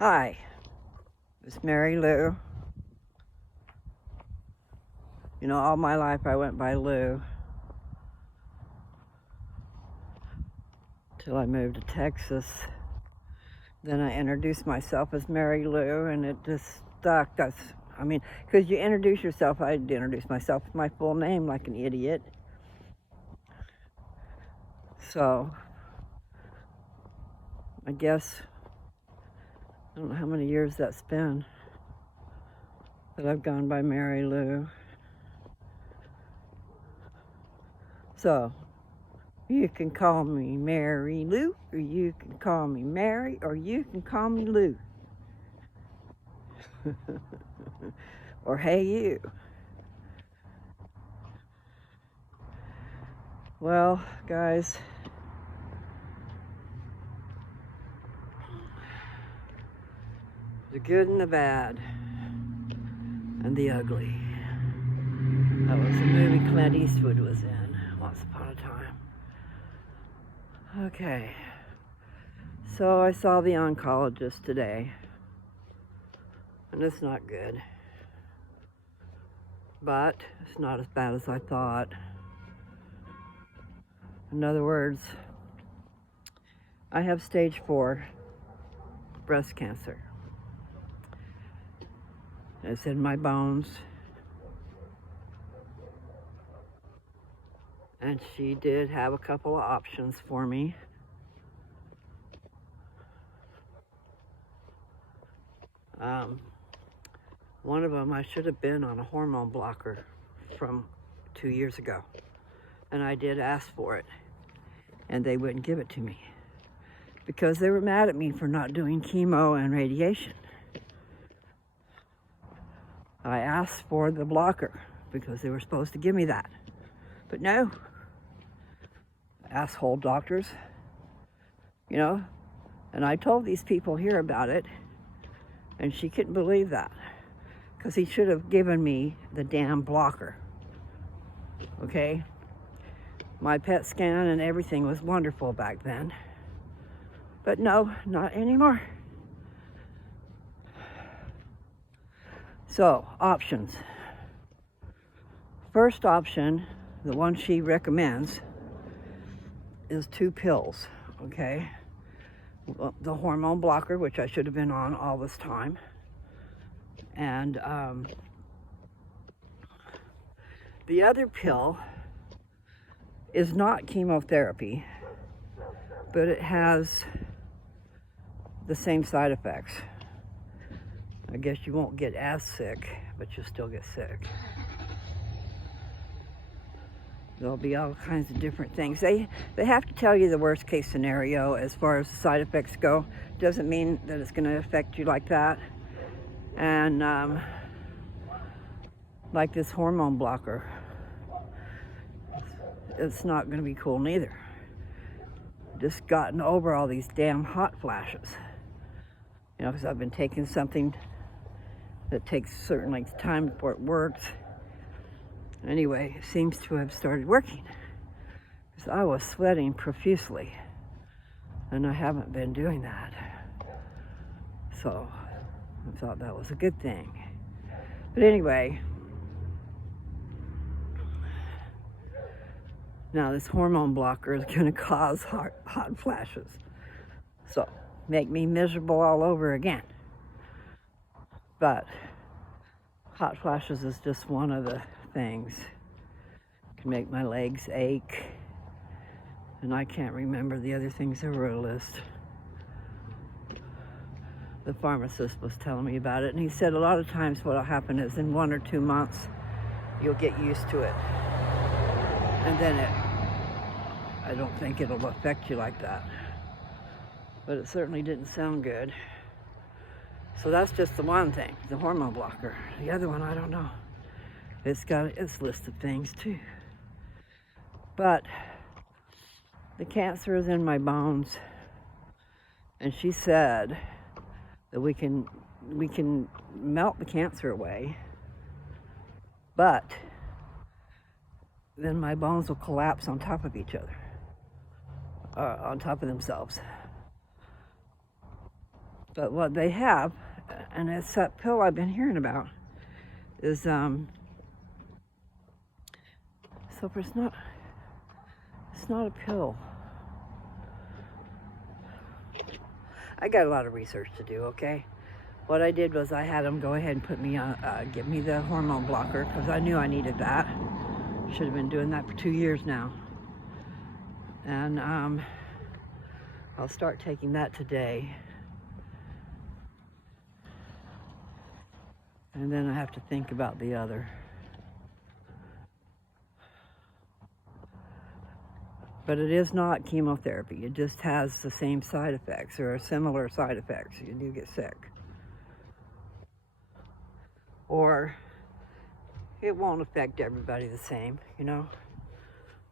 Hi, it's Mary Lou. You know, all my life I went by Lou till I moved to Texas. Then I introduced myself as Mary Lou, and it just stuck. Because you introduce yourself, I introduce myself with my full name like an idiot. So, I guess, I don't know how many years that's been that I've gone by Mary Lou. So, you can call me Mary Lou, or you can call me Mary, or you can call me Lou. Or hey you. Well, guys, the good and the bad, and the ugly. That was a movie Clint Eastwood was in once upon a time. Okay, so I saw the oncologist today, and it's not good, but it's not as bad as I thought. In other words, I have stage 4 breast cancer. It's in my bones. And she did have a couple of options for me. One of them, I should have been on a hormone blocker from 2 years ago. And I did ask for it. And they wouldn't give it to me. Because they were mad at me for not doing chemo and radiation. I asked for the blocker because they were supposed to give me that. But no. Asshole doctors. You know? And I told these people here about it. And she couldn't believe that. Because he should have given me the damn blocker. Okay? My PET scan and everything was wonderful back then. But no, not anymore. So, options. First option, the one she recommends, is 2 pills, okay? The hormone blocker, which I should have been on all this time. And the other pill is not chemotherapy, but it has the same side effects. I guess you won't get as sick, but you'll still get sick. There'll be all kinds of different things. They have to tell you the worst case scenario as far as the side effects go. Doesn't mean that it's going to affect you like that. And like this hormone blocker, it's not going to be cool neither. Just gotten over all these damn hot flashes. You know, because I've been taking something that takes a certain length of time before it works. Anyway, it seems to have started working. Because I was sweating profusely. And I haven't been doing that. So, I thought that was a good thing. But anyway, now this hormone blocker is going to cause hot flashes. So, make me miserable all over again. But hot flashes is just one of the things. It can make my legs ache. And I can't remember the other things that were on the list. The pharmacist was telling me about it, and he said a lot of times what will happen is in 1 or 2 months you'll get used to it. And then I don't think it'll affect you like that. But it certainly didn't sound good. So that's just the one thing, the hormone blocker. The other one, I don't know. It's got its list of things too. But the cancer is in my bones. And she said that we can melt the cancer away, but then my bones will collapse on top of each other, on top of themselves. But what they have, and it's that pill I've been hearing about, is so it's not a pill. I got a lot of research to do, okay? What I did was I had them go ahead and put me on, give me the hormone blocker, because I knew I needed that. Should have been doing that for 2 years now. And I'll start taking that today. And then I have to think about the other. But it is not chemotherapy. It just has the same side effects or similar side effects. You do get sick. Or it won't affect everybody the same, you know?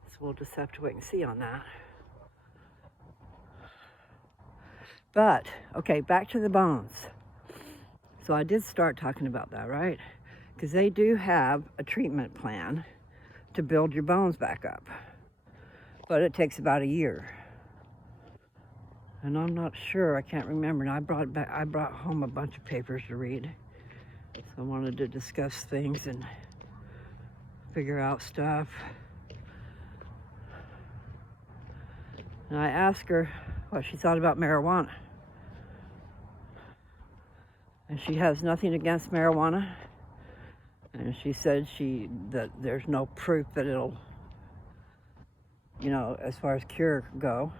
So we'll just have to wait and see on that. But, okay, back to the bones. So I did start talking about that, right? Because they do have a treatment plan to build your bones back up. But it takes about a year. And I'm not sure, I can't remember. And I brought home a bunch of papers to read. So I wanted to discuss things and figure out stuff. And I asked her what she thought about marijuana. And she has nothing against marijuana. And she said that there's no proof that it'll, you know, as far as cure go,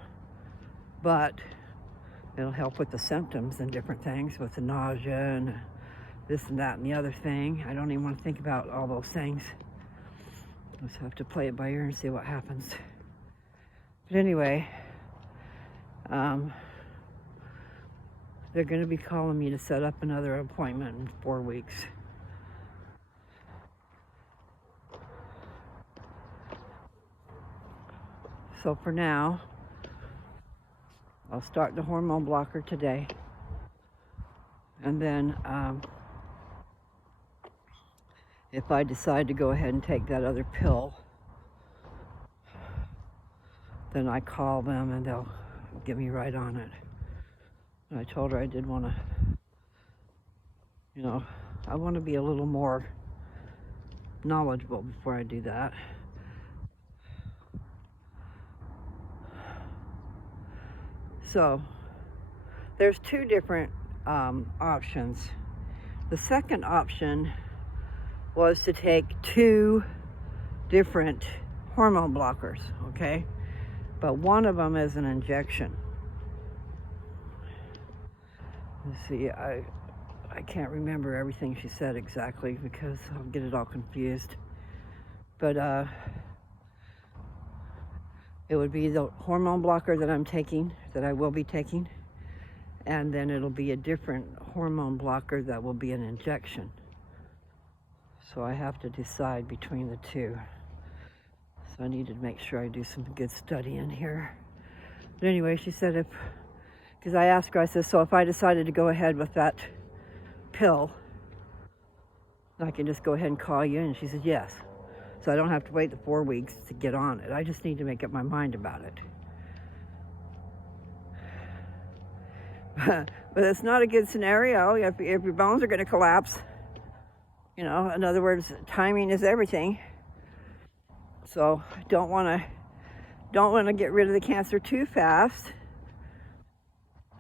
but it'll help with the symptoms and different things, with the nausea and this and that and the other thing. I don't even want to think about all those things. I'll just have to play it by ear and see what happens. But anyway, they're going to be calling me to set up another appointment in 4 weeks. So for now, I'll start the hormone blocker today. And then if I decide to go ahead and take that other pill, then I call them and they'll get me right on it. And I told her I did want to, you know, I want to be a little more knowledgeable before I do that. So there's 2 different options. The second option was to take 2 different hormone blockers, okay? But one of them is an injection. Let's see, I can't remember everything she said exactly because I'll get it all confused. But it would be the hormone blocker that I'm taking, that I will be taking, and then it'll be a different hormone blocker that will be an injection. So I have to decide between the 2. So I need to make sure I do some good studying here. But anyway, she said because I asked her, I said, so if I decided to go ahead with that pill, I can just go ahead and call you? And she said, yes. So I don't have to wait the 4 weeks to get on it. I just need to make up my mind about it. But it's not a good scenario if your bones are going to collapse. You know, in other words, timing is everything. So I don't want to get rid of the cancer too fast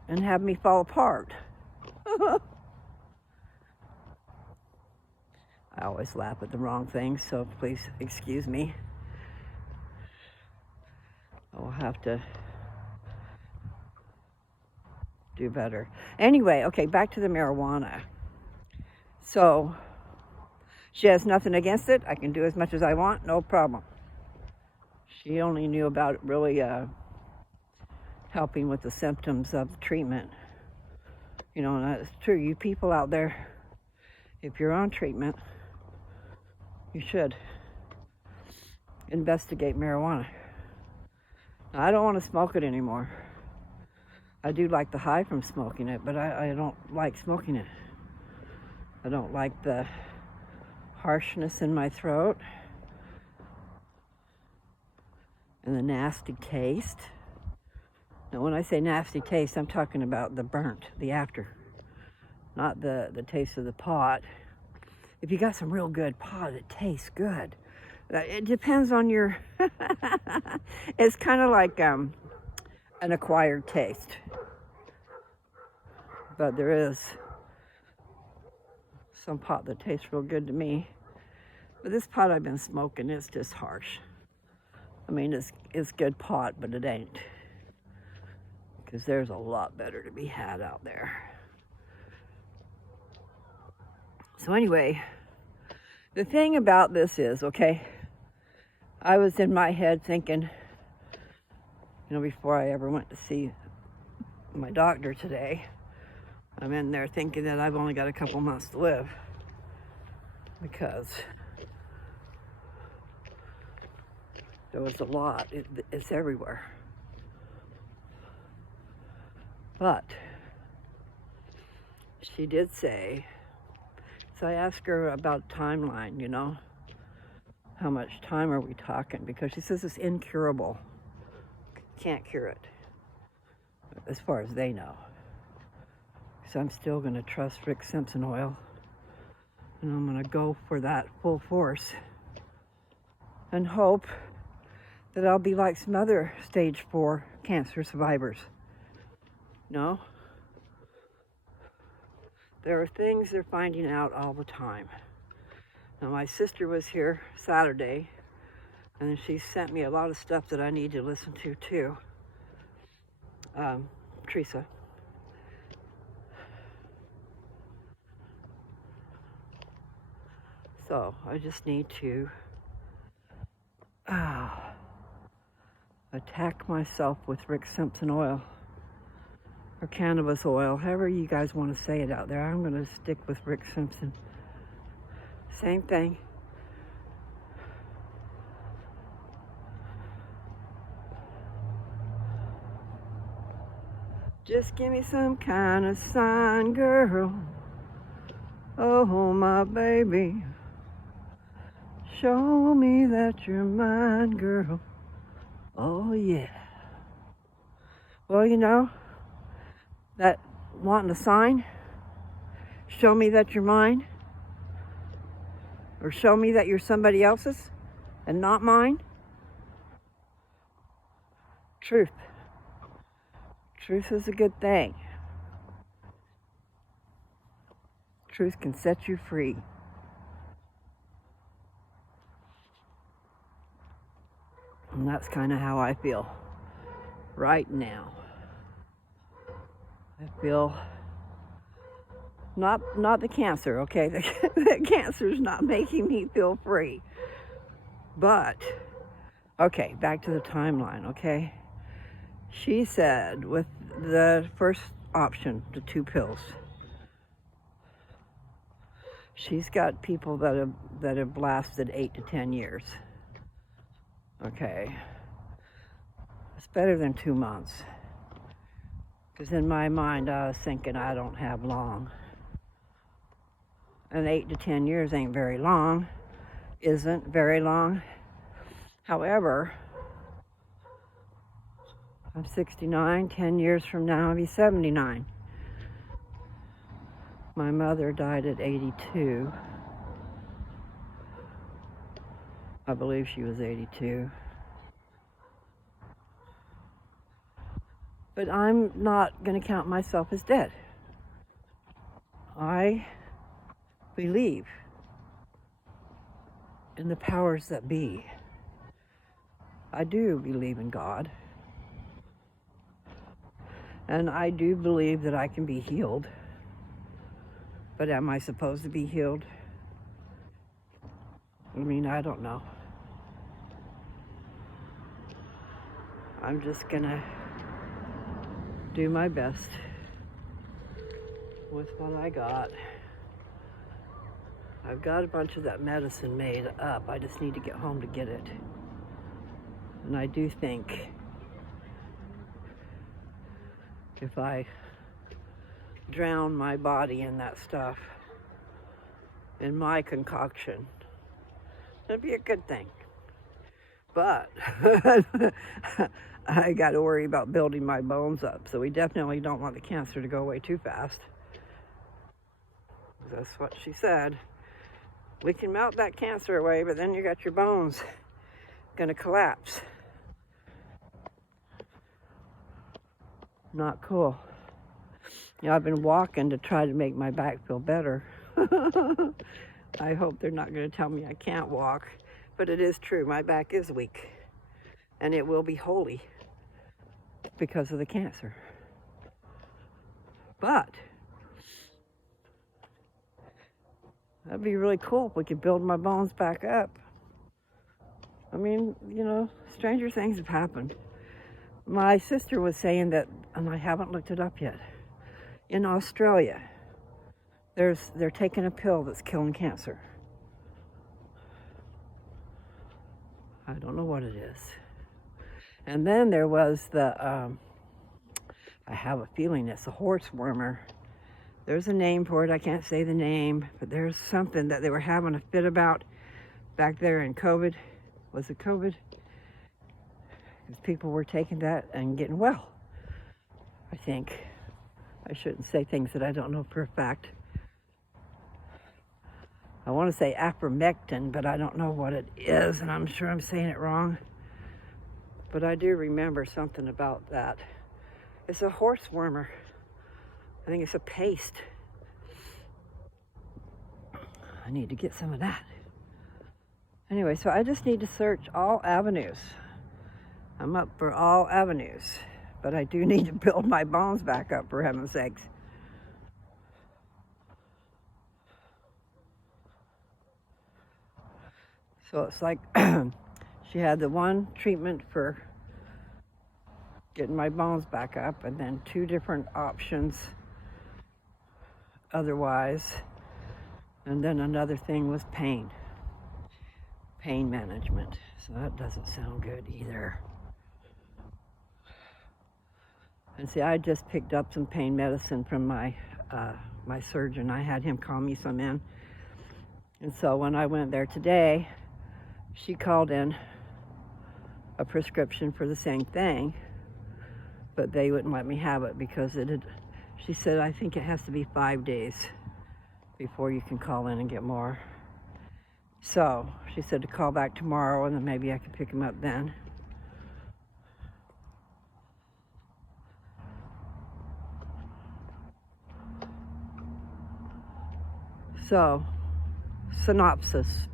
and have me fall apart. I always laugh at the wrong things, so please excuse me. I will have to do better. Anyway, okay, back to the marijuana. So she has nothing against it. I can do as much as I want, no problem. She only knew about it really helping with the symptoms of the treatment. You know, and that's true. You people out there, if you're on treatment, you should investigate marijuana. Now, I don't want to smoke it anymore. I do like the high from smoking it, but I don't like smoking it. I don't like the harshness in my throat and the nasty taste. Now, when I say nasty taste, I'm talking about the burnt, the after, not the taste of the pot. If you got some real good pot, it tastes good. It depends on your, it's kind of like an acquired taste. But there is some pot that tastes real good to me. But this pot I've been smoking is just harsh. I mean, it's good pot, but it ain't. Because there's a lot better to be had out there. So anyway, the thing about this is, okay, I was in my head thinking, before I ever went to see my doctor today, I'm in there thinking that I've only got a couple months to live. Because there was a lot. It's everywhere. But she did say, so I asked her about timeline, how much time are we talking? Because she says it's incurable. Can't cure it, as far as they know. So I'm still going to trust Rick Simpson oil. And I'm going to go for that full force. And hope that I'll be like some other stage 4 cancer survivors. No? There are things they're finding out all the time. Now, my sister was here Saturday, and she sent me a lot of stuff that I need to listen to, too. Teresa. So, I just need to attack myself with Rick Simpson oil. Or cannabis oil, however you guys want to say it out there. I'm going to stick with Rick Simpson. Same thing. Just give me some kind of sign, girl. Oh, my baby. Show me that you're mine, girl. Oh, yeah. Well, that wanting a sign, show me that you're mine, or show me that you're somebody else's and not mine. Truth is a good thing. Truth can set you free. And that's kind of how I feel right now. I feel not the cancer, okay? The cancer's not making me feel free. But, okay, back to the timeline, okay? She said with the first option, the 2 pills, she's got people that have lasted 8 to 10 years. Okay. It's better than 2 months. Because in my mind, I was thinking I don't have long. And 8 to 10 years ain't very long. Isn't very long. However, I'm 69. 10 years from now, I'll be 79. My mother died at 82. I believe she was 82. But I'm not going to count myself as dead. I believe in the powers that be. I do believe in God. And I do believe that I can be healed. But am I supposed to be healed? I mean, I don't know. I'm just gonna do my best with what I got. I've got a bunch of that medicine made up. I just need to get home to get it. And I do think if I drown my body in that stuff, in my concoction, it'd be a good thing. But I got to worry about building my bones up. So we definitely don't want the cancer to go away too fast. That's what she said. We can melt that cancer away, but then you got your bones gonna collapse. Not cool. You know, I've been walking to try to make my back feel better. I hope they're not gonna tell me I can't walk, but it is true, my back is weak, and it will be wholly because of the cancer. But that'd be really cool if we could build my bones back up. I mean, you know, stranger things have happened. My sister was saying that, and I haven't looked it up yet, in Australia, they're taking a pill that's killing cancer. I don't know what it is. And then there was I have a feeling it's a horse wormer. There's a name for it, I can't say the name, but there's something that they were having a fit about back there in COVID. Was it COVID? Because people were taking that and getting well, I think. I shouldn't say things that I don't know for a fact. I want to say ivermectin, but I don't know what it is, and I'm sure I'm saying it wrong. But I do remember something about that. It's a horse wormer. I think it's a paste. I need to get some of that. Anyway, so I just need to search all avenues. I'm up for all avenues, but I do need to build my bones back up, for heaven's sakes. So it's like she had the one treatment for getting my bones back up, and then 2 different options otherwise. And then another thing was pain management. So that doesn't sound good either. And see, I just picked up some pain medicine from my surgeon. I had him call me some in. And so when I went there today, she called in a prescription for the same thing, but they wouldn't let me have it because she said, I think it has to be 5 days before you can call in and get more. So she said to call back tomorrow, and then maybe I could pick him up then. So,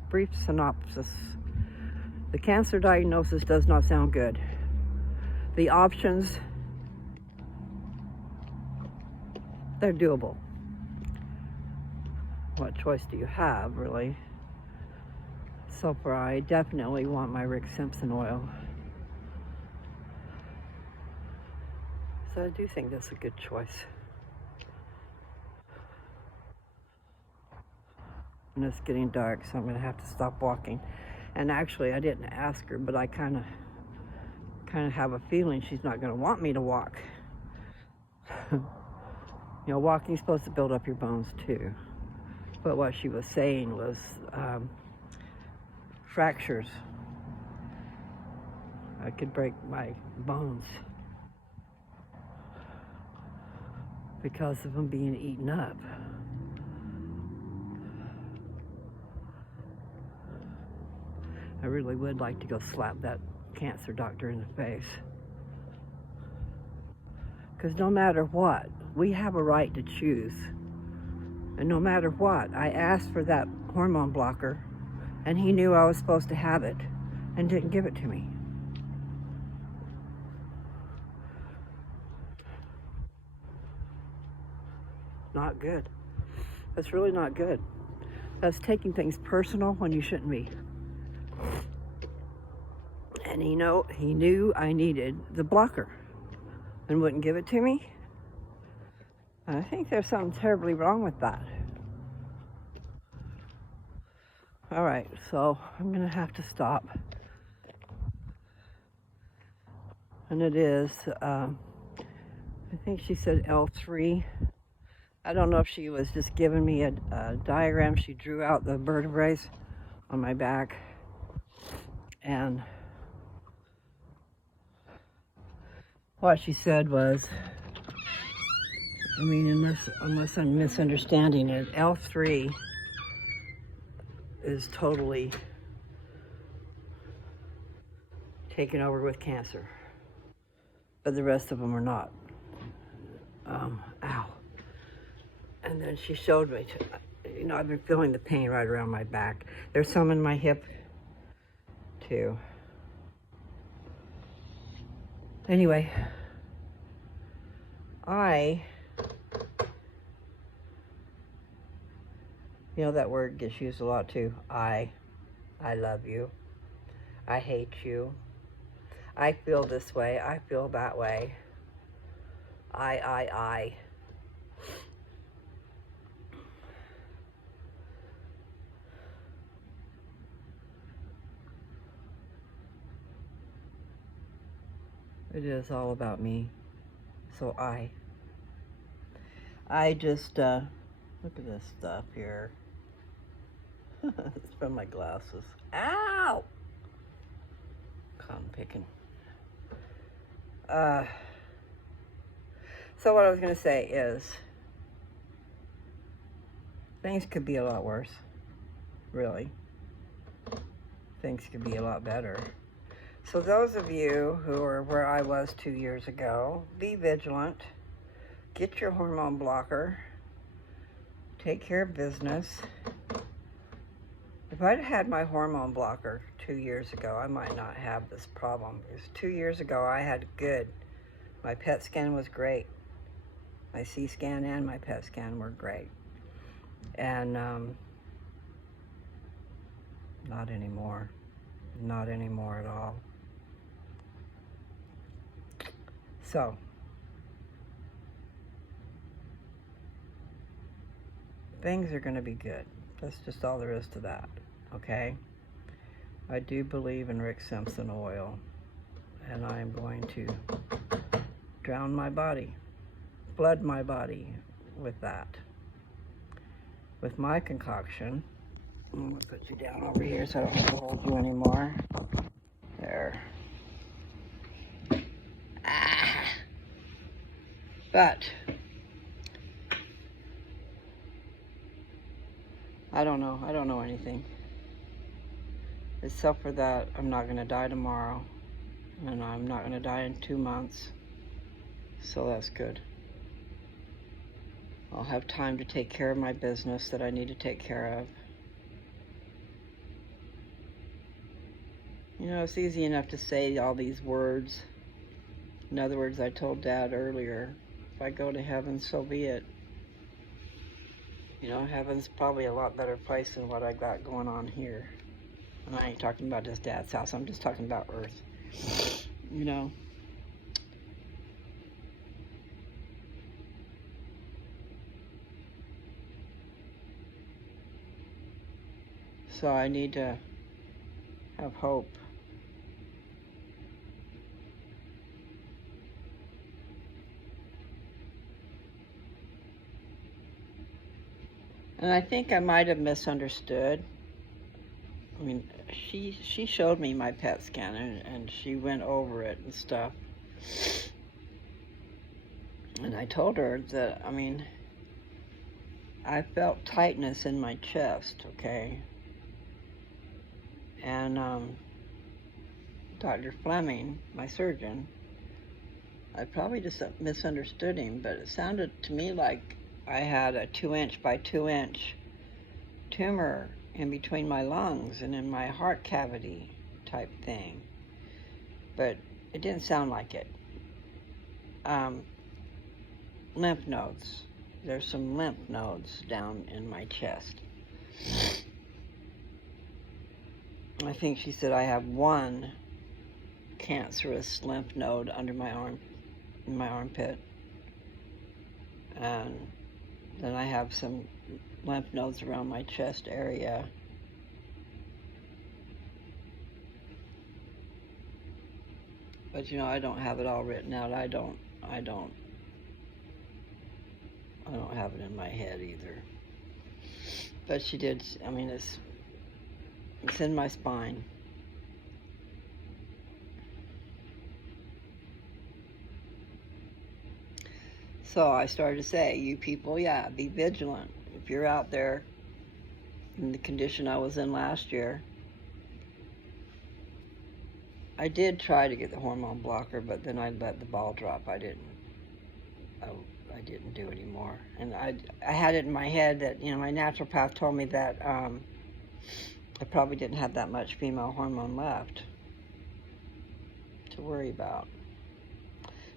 brief synopsis. The cancer diagnosis does not sound good. The options, they're doable. What choice do you have, really? So far, I definitely want my Rick Simpson oil. So I do think that's a good choice. And it's getting dark, so I'm going to have to stop walking. And actually, I didn't ask her, but I kind of have a feeling she's not going to want me to walk. You know, walking's supposed to build up your bones too. But what she was saying was fractures. I could break my bones because of them being eaten up. I really would like to go slap that cancer doctor in the face. Because no matter what, we have a right to choose. And no matter what, I asked for that hormone blocker, and he knew I was supposed to have it and didn't give it to me. Not good. That's really not good. That's taking things personal when you shouldn't be. And he knew I needed the blocker and wouldn't give it to me. And I think there's something terribly wrong with that. All right, so I'm gonna have to stop. And it is, I think she said L3. I don't know if she was just giving me a diagram. She drew out the vertebrae on my back. And what she said was, I mean, unless I'm misunderstanding it, L3 is totally taken over with cancer, but the rest of them are not. Ow. And then she showed me, I've been feeling the pain right around my back. There's some in my hip, too. Anyway, that word gets used a lot, too. I love you. I hate you. I feel this way. I feel that way. I. It is all about me. So I just, look at this stuff here. It's from my glasses. Ow! Cotton picking. So what I was going to say is, things could be a lot worse. Really. Things could be a lot better. So those of you who are where I was 2 years ago, be vigilant. Get your hormone blocker. Take care of business. If I'd had my hormone blocker 2 years ago, I might not have this problem. Because 2 years ago, I had good. My PET scan was great. My C-scan and my PET scan were great. And not anymore. Not anymore at all. So, things are going to be good. That's just all there is to that, okay? I do believe in Rick Simpson oil, and I am going to drown my body, flood my body with that. With my concoction, I'm going to put you down over here so I don't have to hold you anymore. There. But I don't know anything. Except for that, I'm not going to die tomorrow. And I'm not going to die in 2 months. So that's good. I'll have time to take care of my business that I need to take care of. It's easy enough to say all these words. In other words, I told Dad earlier, if I go to heaven, so be it. Heaven's probably a lot better place than what I got going on here. And I ain't talking about just Dad's house. I'm just talking about Earth. So I need to have hope. And I think I might have misunderstood. I mean, she showed me my PET scan and she went over it and stuff. And I told her that, I felt tightness in my chest, okay? And Dr. Fleming, my surgeon, I probably just misunderstood him, but it sounded to me like I had a 2-inch by 2-inch tumor in between my lungs and in my heart cavity type thing. But it didn't sound like it. Lymph nodes. There's some lymph nodes down in my chest. I think she said I have one cancerous lymph node under my arm, in my armpit. And then I have some lymph nodes around my chest area. But I don't have it all written out. I don't have it in my head either. But she did, it's in my spine. So I started to say, you people, yeah, be vigilant. If you're out there in the condition I was in last year, I did try to get the hormone blocker, but then I let the ball drop. I didn't do anymore. And I had it in my head that, my naturopath told me that I probably didn't have that much female hormone left to worry about.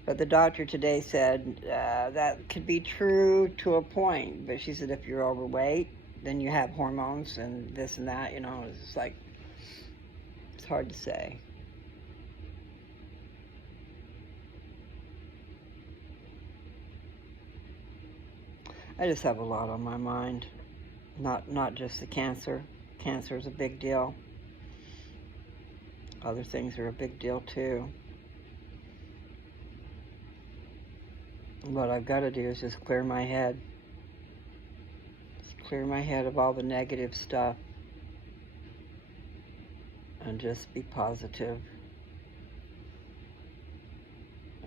But the doctor today said that could be true to a point, but she said if you're overweight, then you have hormones and this and that, it's like, it's hard to say. I just have a lot on my mind, not just the cancer. Cancer is a big deal. Other things are a big deal too. What I've got to do is just clear my head. Just clear my head of all the negative stuff. And just be positive.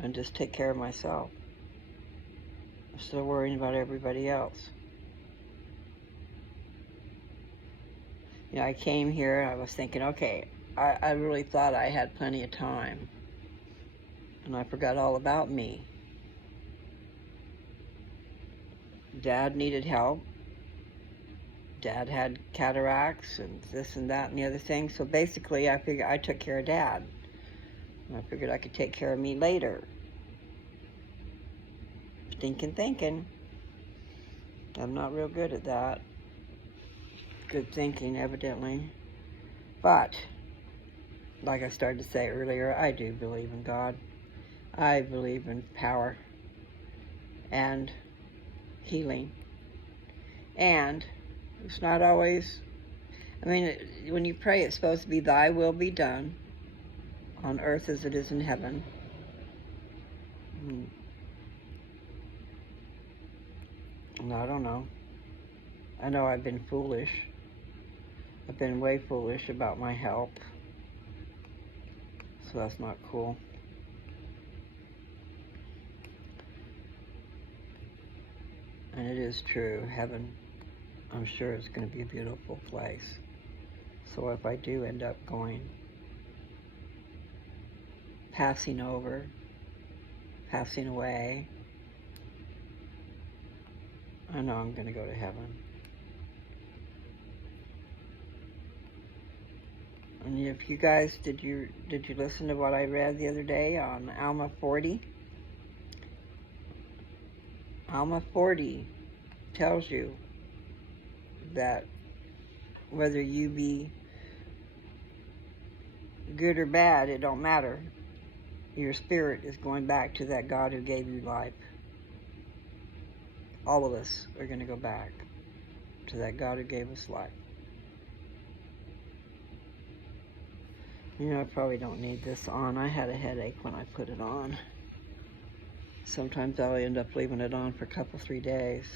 And just take care of myself. Instead of worrying about everybody else. I came here, I was thinking, okay, I really thought I had plenty of time. And I forgot all about me. Dad needed help. Dad had cataracts and this and that and the other thing. So basically, I figured I took care of Dad. And I figured I could take care of me later. Thinking. I'm not real good at that. Good thinking, evidently. But, like I started to say earlier, I do believe in God. I believe in power and healing. And it's not always, when you pray, it's supposed to be thy will be done on earth as it is in heaven. And I don't know. I know I've been foolish. I've been way foolish about my health. So that's not cool. And it is true. Heaven, I'm sure it's going to be a beautiful place. So if I do end up passing away, I know I'm going to go to heaven. And if you guys, did you listen to what I read the other day on Alma 40? Alma 40 tells you that whether you be good or bad, it don't matter. Your spirit is going back to that God who gave you life. All of us are going to go back to that God who gave us life. I probably don't need this on. I had a headache when I put it on. Sometimes I'll end up leaving it on for a couple, 3 days.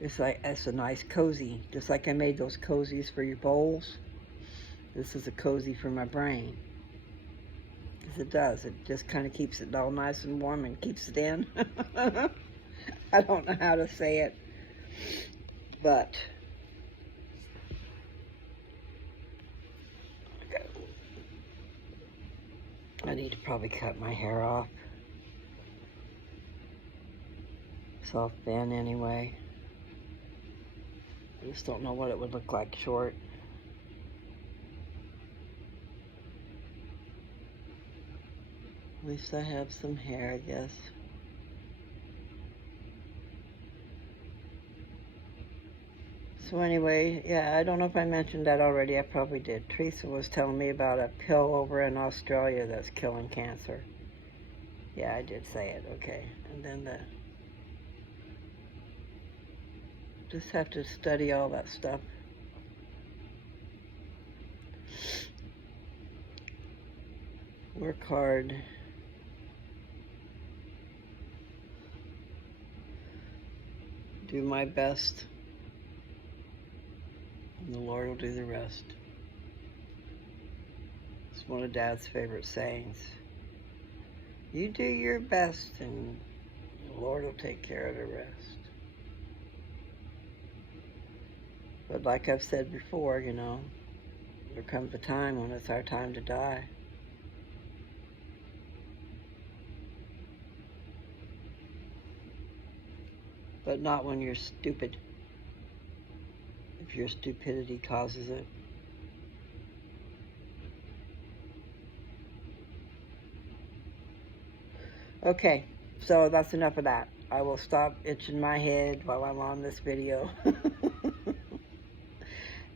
It's a nice cozy. Just like I made those cozies for your bowls. This is a cozy for my brain. Because it does. It just kind of keeps it all nice and warm and keeps it in. I don't know how to say it. But I need to probably cut my hair off. Soft bend anyway. I just don't know what it would look like short. At least I have some hair, I guess. So anyway, yeah, I don't know if I mentioned that already. I probably did. Teresa was telling me about a pill over in Australia that's killing cancer. Yeah, I did say it. Okay. And then just have to study all that stuff. Work hard. Do my best. And the Lord will do the rest. It's one of Dad's favorite sayings. You do your best and the Lord will take care of the rest. But like I've said before, you know, there comes a time when it's our time to die. But not when you're stupid. If your stupidity causes it. Okay, so that's enough of that. I will stop itching my head while I'm on this video.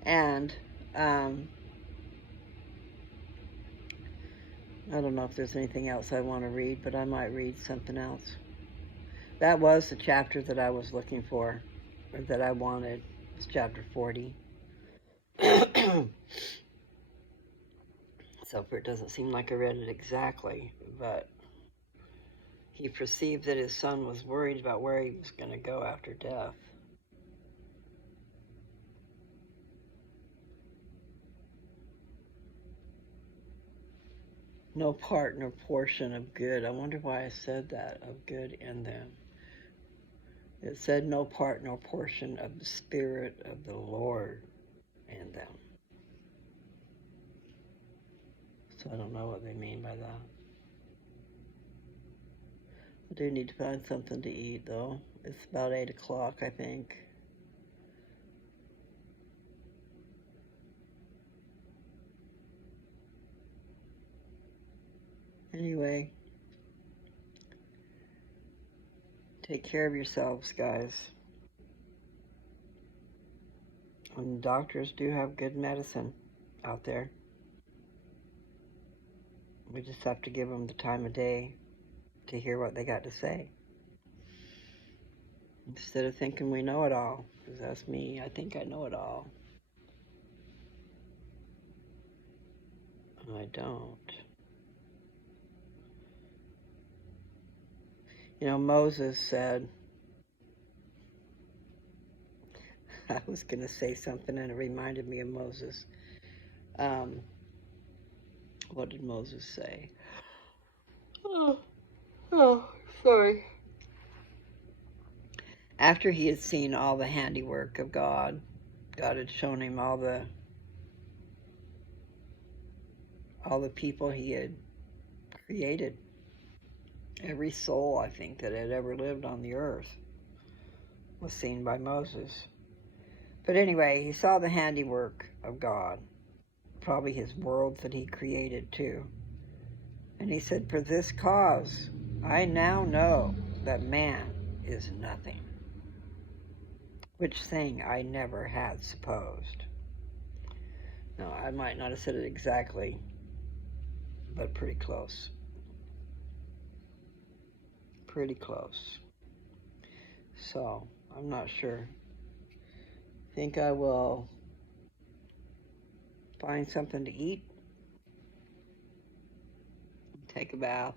And I don't know if there's anything else I want to read, but I might read something else. That was the chapter that I was looking for, or that I wanted. It's chapter 40. So far it doesn't seem like I read it exactly, but he perceived that his son was worried about where he was going to go after death. No part nor portion of good. I wonder why I said that, of good in them. It said no part nor portion of the Spirit of the Lord in them. So I don't know what they mean by that. I do need to find something to eat, though. It's about 8 o'clock, I think. Anyway, take care of yourselves, guys. And doctors do have good medicine out there. We just have to give them the time of day to hear what they got to say. Instead of thinking we know it all, because that's me, I think I know it all. And I don't. You know, Moses said, I was going to say something and it reminded me of Moses. What did Moses say? Oh, sorry. After he had seen all the handiwork of God, God had shown him all the people he had created. Every soul, I think, that had ever lived on the earth was seen by Moses. But anyway, he saw the handiwork of God, probably his worlds that he created too. And he said, for this cause, I now know that man is nothing, which thing I never had supposed. Now, I might not have said it exactly, but pretty close. Pretty close. So, I'm not sure. I think I will find something to eat, take a bath,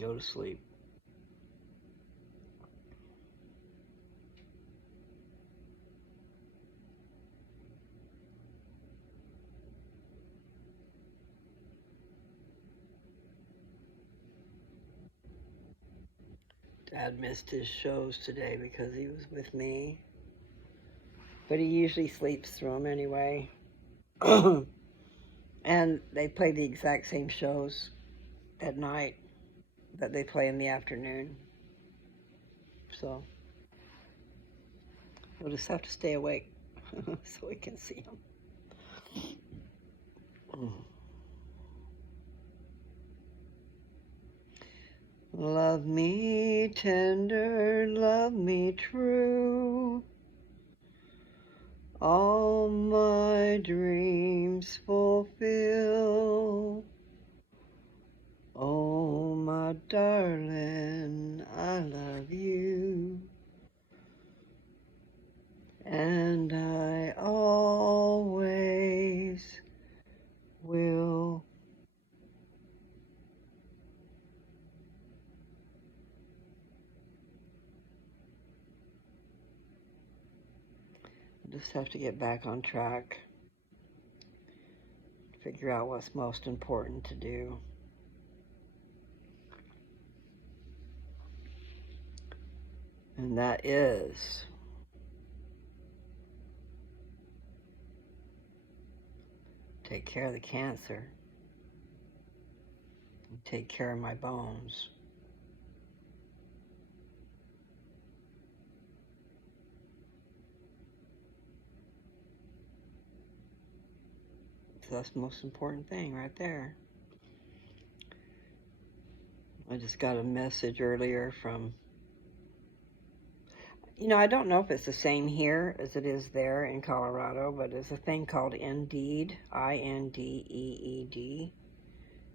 go to sleep. Dad missed his shows today because he was with me, but he usually sleeps through them anyway. And they play the exact same shows at night that they play in the afternoon. So we'll just have to stay awake so we can see them. Love me tender, love me true, all my dreams fulfill. Oh, my darling, I love you, and I always will. I just have to get back on track, figure out what's most important to do. And that is take care of the cancer and take care of my bones. So that's the most important thing right there. I just got a message earlier from, I don't know if it's the same here as it is there in Colorado, but it's a thing called Indeed, Indeed,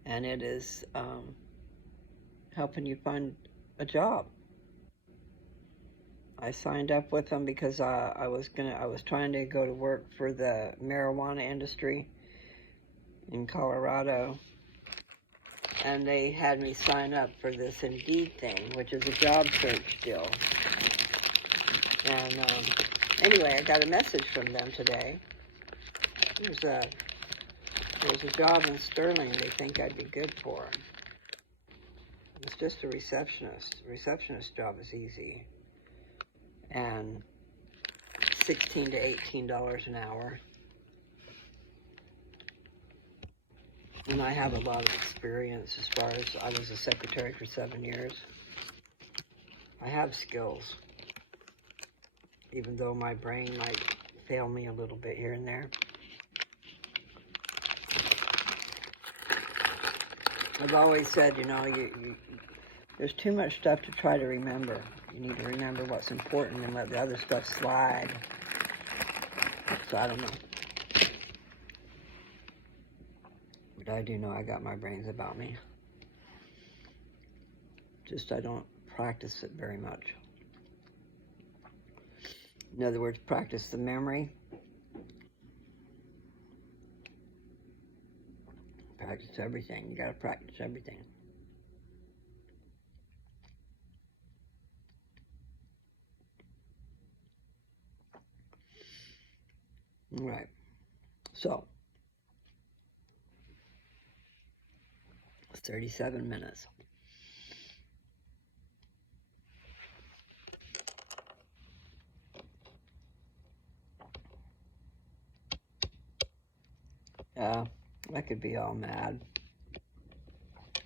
and it is helping you find a job. I signed up with them because I was trying to go to work for the marijuana industry in Colorado, and they had me sign up for this Indeed thing, which is a job search deal. And anyway, I got a message from them today. There's a job in Sterling they think I'd be good for. It's just a receptionist. The receptionist job is easy. And $16 to $18 an hour. And I have a lot of experience as far as I was a secretary for 7 years. I have skills, even though my brain might fail me a little bit here and there. I've always said, there's too much stuff to try to remember. You need to remember what's important and let the other stuff slide. So I don't know. But I do know I got my brains about me. Just I don't practice it very much. In other words, practice the memory. Practice everything. You got to practice everything. All right. So, it's 37 minutes. I could be all mad,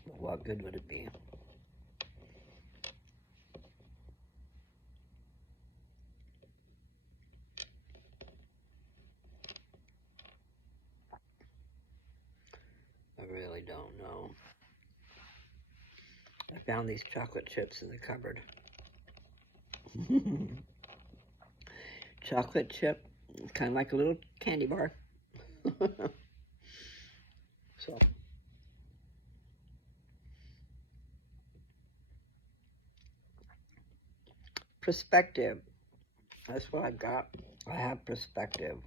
but what good would it be? I really don't know. I found these chocolate chips in the cupboard. Chocolate chip, it's kind of like a little candy bar. So, perspective. That's what I've got. I have perspective.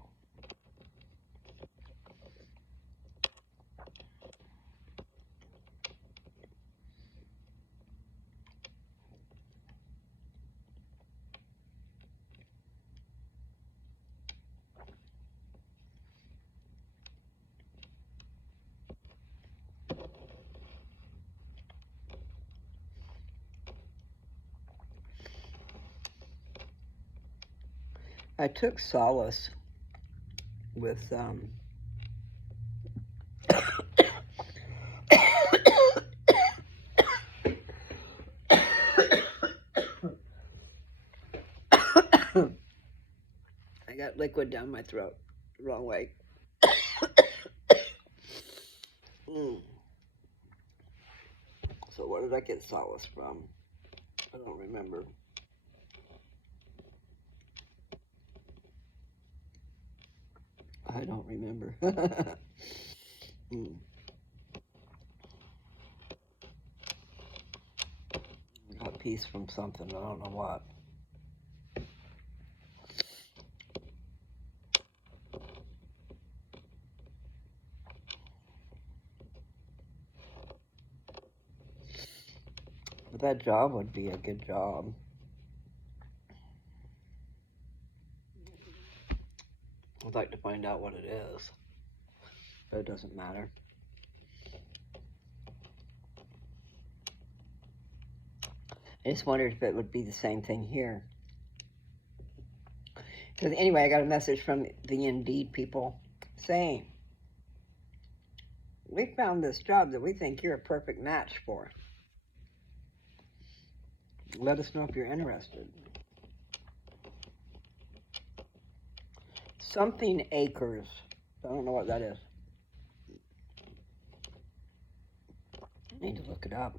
I took solace with I got liquid down my throat the wrong way. So where did I get solace from? I don't remember. I don't remember. Got peace from something, I don't know what. But that job would be a good job. I'd like to find out what it is. so it doesn't matter. I just wondered if it would be the same thing here. Because anyway, I got a message from the Indeed people saying, we found this job that we think you're a perfect match for. Let us know if you're interested. Something acres. I don't know what that is. I need to look it up.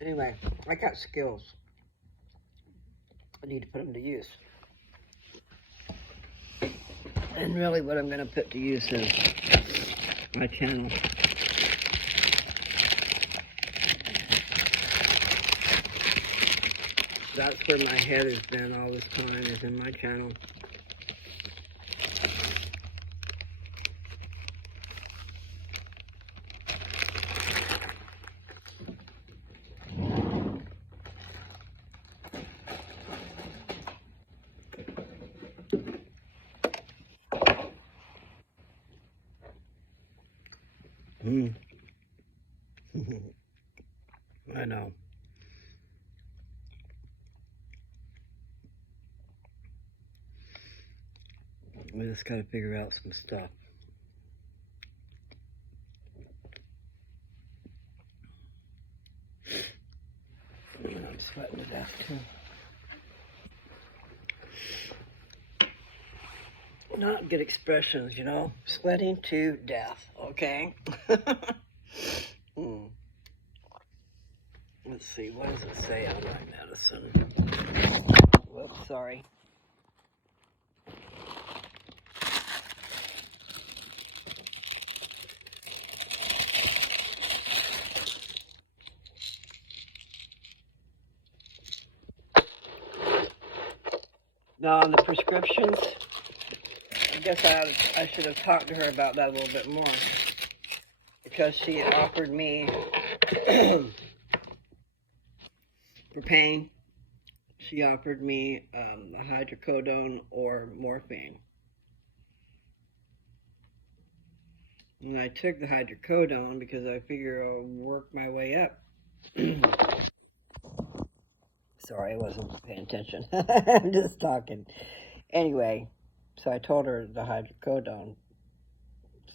Anyway, I got skills. I need to put them to use. And really what I'm going to put to use is my channel. That's where my head has been all this time, is in my channel. I know. We just got to figure out some stuff. I'm sweating to death too. Not good expressions, you know. Sweating to death, okay? Let's see, what does it say on my medicine? Whoops, sorry. Now, on the prescriptions, I guess I should have talked to her about that a little bit more, because she offered me, for pain, she offered me the hydrocodone or morphine. And I took the hydrocodone because I figure I'll work my way up. Sorry, I wasn't paying attention. I'm just talking. Anyway, so I told her the hydrocodone.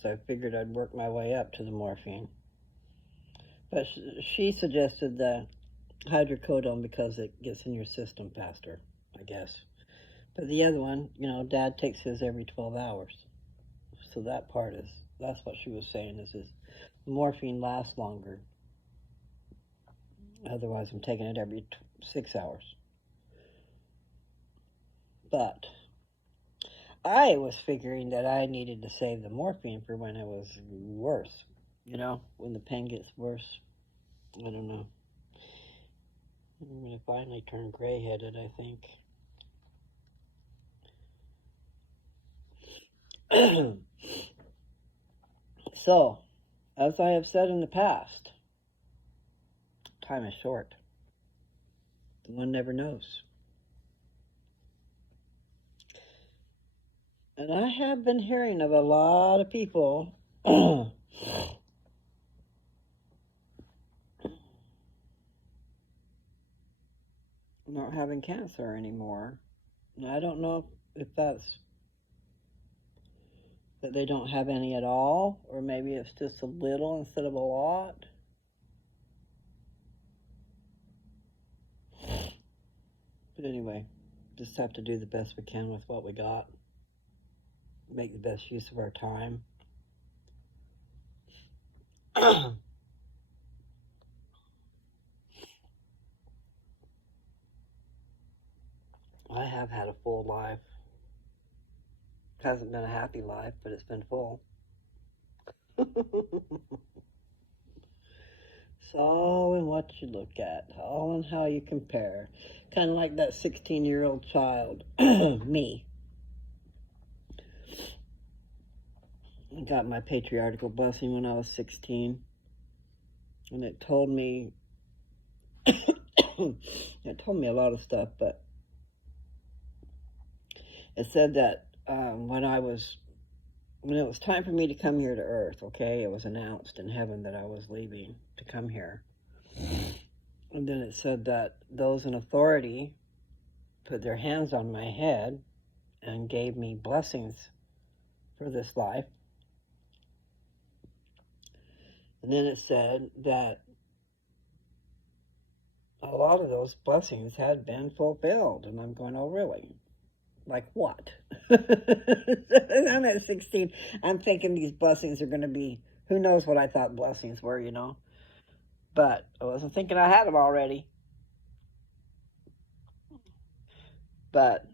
So I figured I'd work my way up to the morphine. But she suggested the hydrocodone because it gets in your system faster, I guess. But the other one, you know, Dad takes his every 12 hours. So that part is, that's what she was saying, is the morphine lasts longer. Otherwise, I'm taking it every 6 hours. But I was figuring that I needed to save the morphine for when it was worse. You know, when the pain gets worse. I don't know. I'm going to finally turn gray-headed, I think. So, as I have said in the past, time is short. One never knows. And I have been hearing of a lot of people not having cancer anymore. And I don't know if that's that they don't have any at all, or maybe it's just a little instead of a lot. But anyway, just have to do the best we can with what we got. Make the best use of our time. I have had a full life. It hasn't been a happy life, but it's been full. It's all in what you look at, all in how you compare. Kind of like that 16-year-old child, me. I got my patriarchal blessing when I was 16. And it told me It told me a lot of stuff, but it said that when it was time for me to come here to Earth, okay, it was announced in heaven that I was leaving to come here. And then it said that those in authority put their hands on my head and gave me blessings for this life. And then it said that a lot of those blessings had been fulfilled. And I'm going, oh, really? Like what? I'm at 16. I'm thinking these blessings are going to be, who knows what I thought blessings were, you know? But I wasn't thinking I had them already. But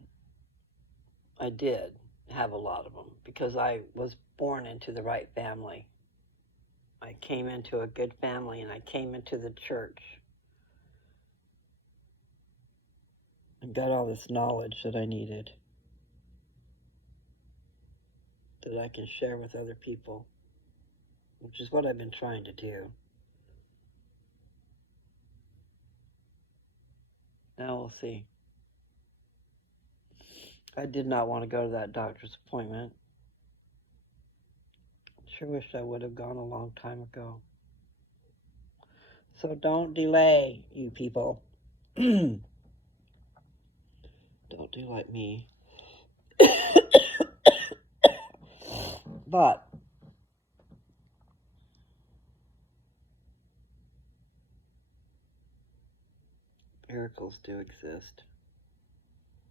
I did have a lot of them because I was born into the right family. I came into a good family and I came into the church and got all this knowledge that I needed that I can share with other people, which is what I've been trying to do. Now we'll see. I did not want to go to that doctor's appointment. Sure wish I would have gone a long time ago. So don't delay, you people. Don't do like me. But miracles do exist.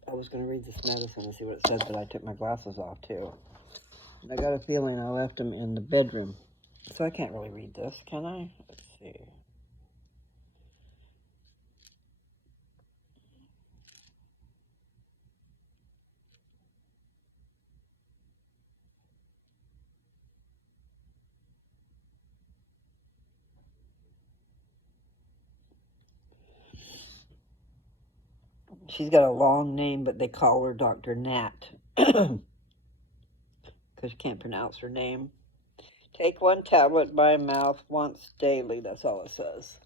I was going to read this medicine and see what it said, but I took my glasses off too. And I got a feeling I left them in the bedroom. So I can't really read this, can I? Let's see. She's got a long name, but they call her Dr. Nat. Because you can't pronounce her name. Take one tablet by mouth once daily. That's all it says.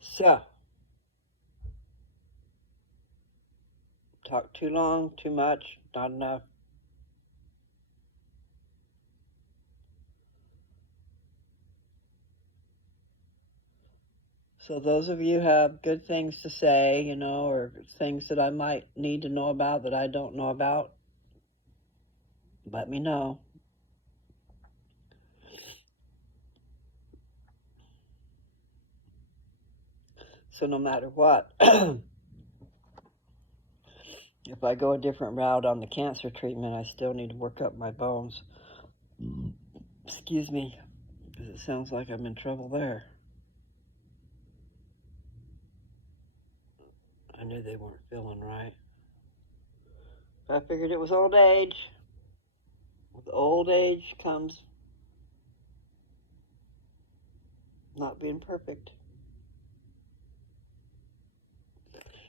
So, talk too long, too much, not enough. So those of you have good things to say, you know, or things that I might need to know about that I don't know about, let me know. So no matter what, if I go a different route on the cancer treatment, I still need to work up my bones. Excuse me, because it sounds like I'm in trouble there. I knew they weren't feeling right. I figured it was old age. With old age comes not being perfect.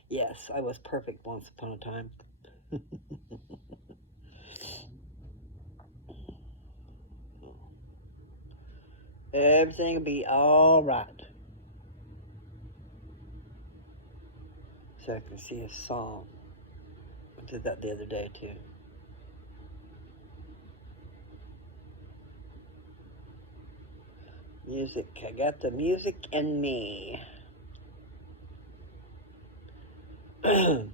Yes, I was perfect once upon a time. Everything will be all right. So I can see a song. I did that the other day too. Music. I got the music in me. I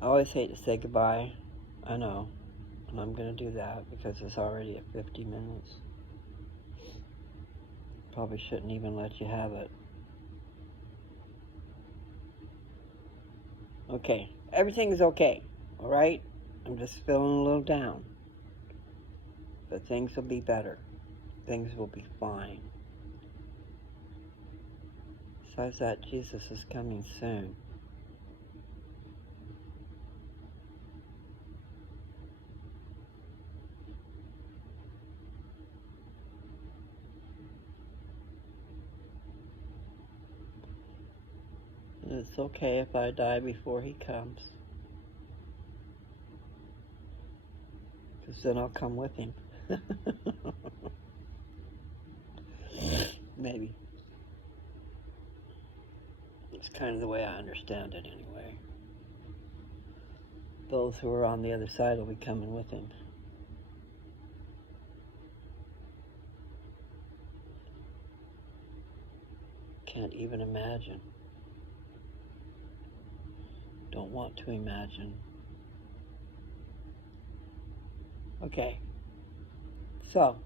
always hate to say goodbye. I know. And I'm going to do that because it's already at 50 minutes. Probably shouldn't even let you have it. Okay. Everything's okay. Alright? I'm just feeling a little down. But things will be better. Things will be fine. Besides that, Jesus is coming soon. it's okay if I die before he comes. Because then I'll come with him. Maybe. It's kind of the way I understand it anyway. Those who are on the other side will be coming with him. Can't even imagine. Don't want to imagine. Okay. So.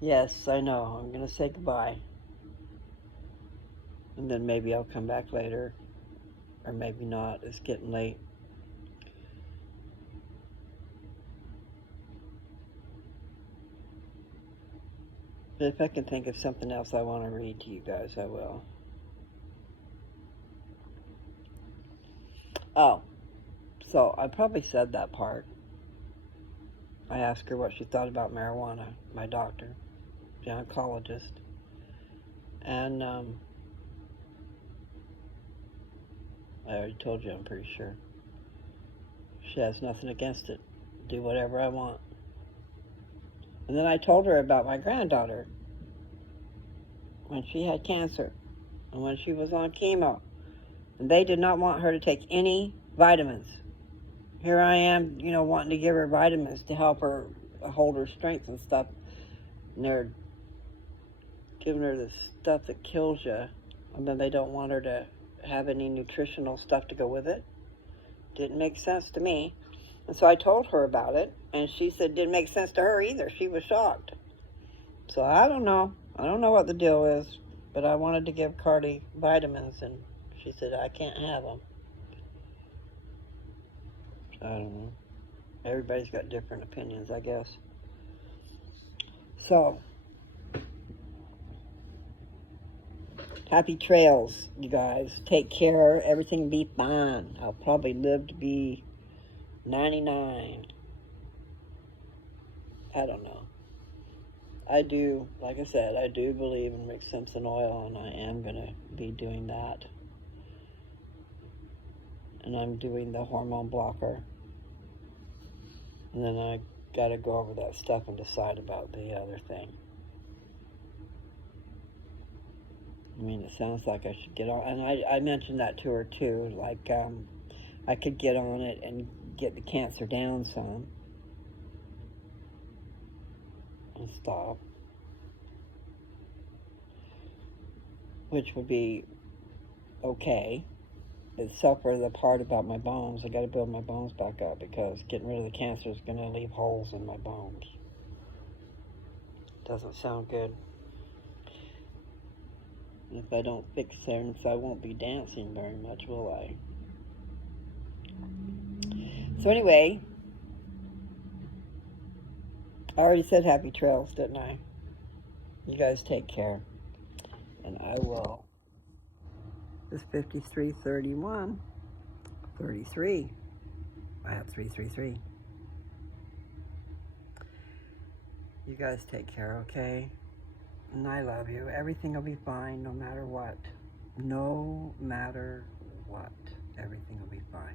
Yes, I know. I'm going to say goodbye. And then maybe I'll come back later. Or maybe not. It's getting late. But if I can think of something else I want to read to you guys, I will. Oh, so I probably said that part. I asked her what she thought about marijuana, my doctor, the oncologist. And I already told you, I'm pretty sure. She has nothing against it. Do whatever I want. And then I told her about my granddaughter when she had cancer and when she was on chemo. And they did not want her to take any vitamins. Here I am, wanting to give her vitamins to help her hold her strength and stuff. And they're giving her the stuff that kills you. And then they don't want her to have any nutritional stuff to go with it. Didn't make sense to me. And so I told her about it. And she said it didn't make sense to her either. She was shocked. So I don't know. I don't know what the deal is. But I wanted to give Cardi vitamins. And she said I can't have them. I don't know. Everybody's got different opinions, I guess. So, happy trails, you guys. Take care. Everything will be fine. I'll probably live to be 99. I don't know. I do, like I said, I do believe in Rick Simpson oil, and I am going to be doing that. And I'm doing the hormone blocker. And then I got to go over that stuff and decide about the other thing. I mean, it sounds like I should get on, and I mentioned that to her too, like I could get on it and get the cancer down some and stop, which would be okay, except for the part about my bones. I got to build my bones back up because getting rid of the cancer is going to leave holes in my bones. Doesn't sound good. If I don't fix things, I won't be dancing very much, will I? So anyway, I already said happy trails, didn't I? You guys take care. And I will. It's 53:31. 33. I have 333. You guys take care, okay? And I love you. Everything will be fine no matter what. No matter what. Everything will be fine.